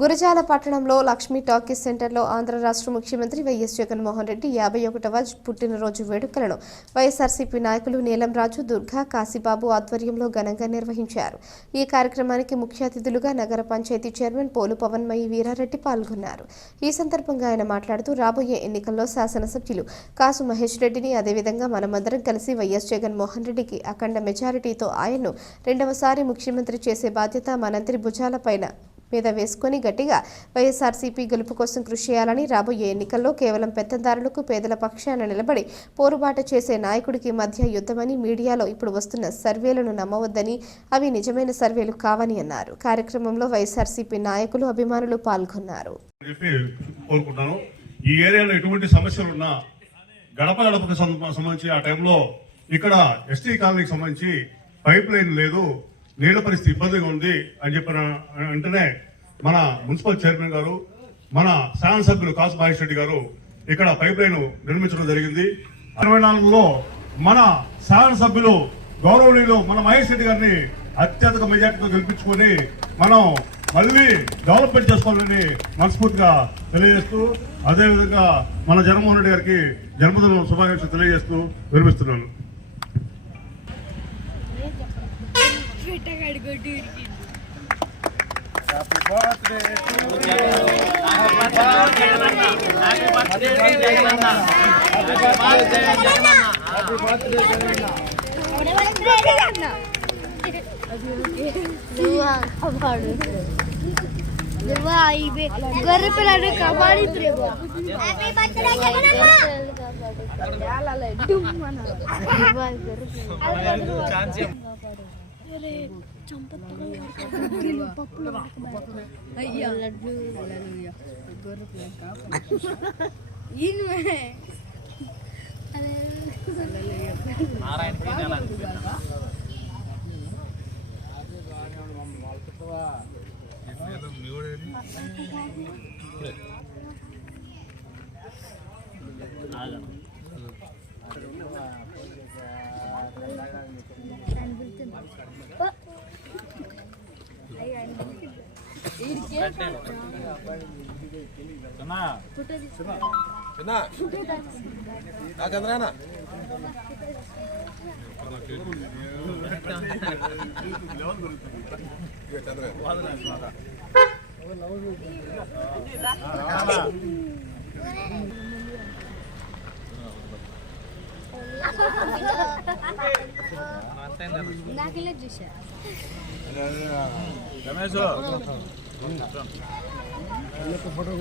గురజాల పట్టణంలో లక్ష్మీ టాకీస్ సెంటర్లో ఆంధ్ర రాష్ట్ర ముఖ్యమంత్రి వైఎస్ జగన్మోహన్ రెడ్డి యాభై ఒకటవ పుట్టినరోజు వేడుకలను. వైఎస్ఆర్సీపీ నాయకులు నీలం రాజు దుర్గా కాశీబాబు ఆధ్వర్యంలో ఘనంగా నిర్వహించారు. ఈ కార్యక్రమానికి ముఖ్య అతిథులుగా నగర పంచాయతీ చైర్మన్ పోలు పవన్మయి వీరారెడ్డి పాల్గొన్నారు. ఈ సందర్భంగా ఆయన మాట్లాడుతూ రాబోయే ఎన్నికల్లో శాసనసభ్యులు కాసు మహేష్ రెడ్డిని అదేవిధంగా మనమందరం కలిసి వైఎస్ జగన్మోహన్ రెడ్డికి అఖండ మెజారిటీతో ఆయన్ను రెండవసారి ముఖ్యమంత్రి చేసే బాధ్యత మనందరి భుజాలపైన మీద వేసుకొని గట్టిగా వైఎస్ఆర్సీపీ గెలుపు కోసం కృషి చేయాలని రాబోయే ఎన్నికల్లో కేవలం పెత్తందారులకు పేదల పక్షాన నిలబడి పోరుబాట చేసే నాయకుడికి మధ్య యుద్ధమని మీడియాలో ఇప్పుడు వస్తున్న సర్వేలను నమ్మవద్దని అవి నిజమైన సర్వేలు కావని అన్నారు. కార్యక్రమంలో వైఎస్ఆర్సీపీ నాయకులు అభిమానులు పాల్గొన్నారు. ఈ ఏరియాలో ఎటువంటి సమస్యలు ఉన్నా గడప గడపకు సంబంధించి ఆ టైంలో ఇక్కడ ఎస్టీ కాలనీకి సంబంధించి పైప్ లైన్ లేదు. నీళ్ళ పరిస్థితి ఇబ్బందిగా ఉంది అని చెప్పిన వెంటనే మన మున్సిపల్ చైర్మన్ గారు మన శాసనసభ్యులు కాసు మహేష్ రెడ్డి గారు ఇక్కడ పైప్ లైన్ నిర్మించడం జరిగింది. అరవై నాలుగులో మన శాసనసభ్యులు గౌరవనీయులు మన మహేష్ రెడ్డి గారిని అత్యధిక మెజార్టీతో గెలిపించుకొని మనం మళ్ళీ డెవలప్మెంట్ చేసుకోవాలని మనస్ఫూర్తిగా తెలియజేస్తూ అదేవిధంగా మన జగన్మోహన్ రెడ్డి గారికి జన్మదిన శుభాకాంక్షలు తెలియజేస్తూ విరమిస్తున్నాను పెట్టగాడు గొడ్డు ఇరికి గొర్రె పిల్లలు కబాడీ ప్రేమ అయ్యా లడ్డు గొర్రె పిల్ల ఈయనమే చిన్న చంద్రాన నాకెళ్ళి చూసా రమేష్ फ़ोटो